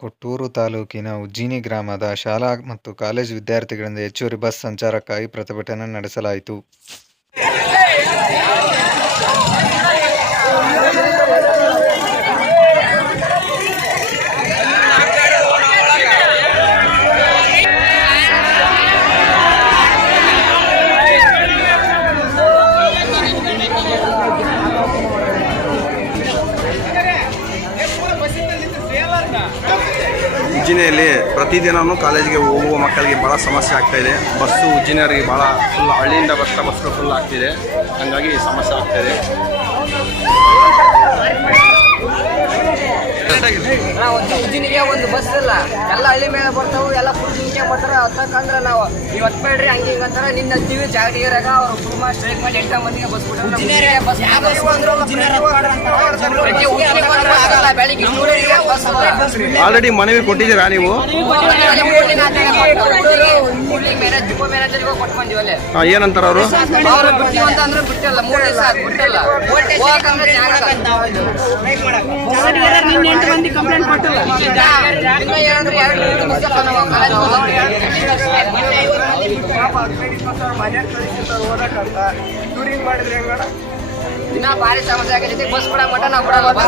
ಕೊಟ್ಟೂರು ತಾಲೂಕಿನ ಉಜ್ಜಿನಿ ಗ್ರಾಮದ ಶಾಲಾ ಮತ್ತು ಕಾಲೇಜು ವಿದ್ಯಾರ್ಥಿಗಳಿಂದ ಹೆಚ್ಚುವರಿ ಬಸ್ ಸಂಚಾರಕ್ಕಾಗಿ ಪ್ರತಿಭಟನೆ ನಡೆಸಲಾಯಿತು. ಉಜ್ಜಿನಿಯಲ್ಲಿ ಪ್ರತಿದಿನವೂ ಕಾಲೇಜಿಗೆ ಹೋಗುವ ಮಕ್ಕಳಿಗೆ ಭಾಳ ಸಮಸ್ಯೆ ಆಗ್ತಾಯಿದೆ. ಬಸ್ಸು ಉಜ್ಜಿನಿಯವರಿಗೆ ಭಾಳ ಫುಲ್ ಹಳ್ಳಿಯಿಂದ ಬರ್ತಾ ಬಸ್ಗಳು ಫುಲ್ ಆಗ್ತಿದೆ, ಹಾಗಾಗಿ ಸಮಸ್ಯೆ ಆಗ್ತಾಯಿದೆ. ಉಜ್ಜಿನಿಗೆ ಒಂದು ಬಸ್ ಇಲ್ಲ, ಎಲ್ಲ ಹಳ್ಳಿ ಮೇಲೆ ಬರ್ತಾವೆ, ಎಲ್ಲ ಫುಲ್ ಹಿಂಗೆ ಬರ್ತಾರೆ. ಹತ್ತಕ್ಕಂದ್ರೆ ನಾವು ಇವತ್ತು ಬೇಡ್ರಿ ಹಂಗೆ ಹಿಂಗೆ ಅಂತಾರೆ. ನಿನ್ನ ಹತ್ತೀವಿ ಜಾಗಟಿಗೆರಾಗ ಅವ್ರು ತುಂಬ ಸ್ಟ್ರೈಕ್ ಮಾಡಿ 8 ಮಂದಿಗೆ ಬಸ್ ಕೊಟ್ಟರು. ಆಲ್ರೆಡಿ ಮನವಿ ಕೊಟ್ಟಿದ್ದೀರಾ ನೀವು? ಏನಂತಾರ ಅವರು? ಅಂತಂದ್ರೆ ಬಿಟ್ಟಿಲ್ಲ, 3 ದಿವಸ ಬಿಟ್ಟಿಲ್ಲ. ಕಂಪ್ಲೇಂಟ್ ಕೊಟ್ಟಿಲ್ಲ. ದಿನ ಭಾರಿ ಸಮಸ್ಯೆ ಆಗಿದೆ. ಬಸ್ ಕೊಡಕ್ ಮಟ್ಟ ನಾವು ಕೊಡಲ್ಲ. ಬಸ್